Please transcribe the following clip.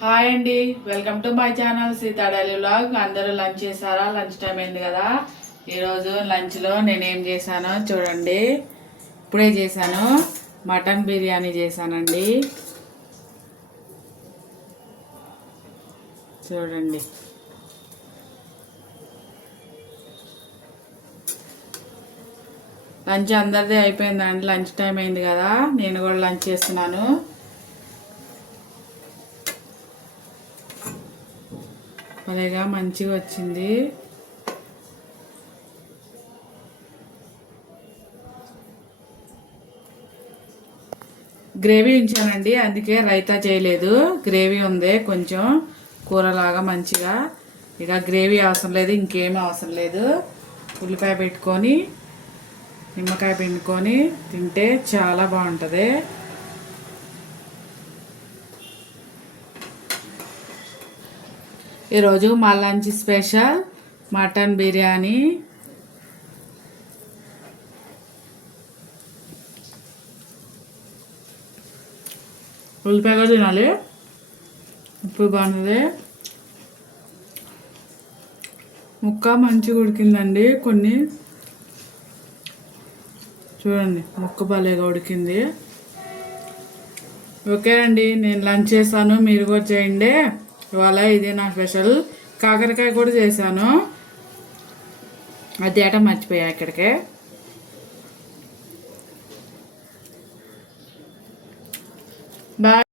Hi అండి, welcome to my channel Sita daily vlog. అందరూ lunch చేశారా? లంచ్ టైం అయింది కదా. ఈరోజు లంచ్లో నేనేం చేశానో చూడండి. ఇప్పుడే చేశాను, మటన్ బిర్యానీ చేశానండి. చూడండి, లంచ్ అందరిది అయిపోయిందండి. లంచ్ టైం అయింది కదా, నేను కూడా లంచ్ చేస్తున్నాను. భలేగా మంచిగా వచ్చింది. గ్రేవీ ఉంచానండి, అందుకే రైతా చేయలేదు. గ్రేవీ ఉంది కొంచెం కూరలాగా మంచిగా. ఇక గ్రేవీ అవసరం లేదు, ఇంకేమీ అవసరం లేదు. ఉల్లిపాయ పెట్టుకొని నిమ్మకాయ పిండుకొని తింటే చాలా బాగుంటుంది. ఈరోజు మా లంచ్ స్పెషల్ మటన్ బిర్యానీ. ఉల్లిపాయ కూడా తినాలి, ఉప్పు బాగుంటుంది. ముక్క మంచిగా ఉడికిందండి. కొన్ని చూడండి, ముక్క భలేగా ఉడికింది. ఓకే అండి, నేను లంచ్ చేశాను, మీరు కూడా చేయండి. ఇవాళ ఇదే నా స్పెషల్. కాకరకాయ కూడా చేశాను, అది ఏట మర్చిపోయా ఇక్కడికే. బాయ్.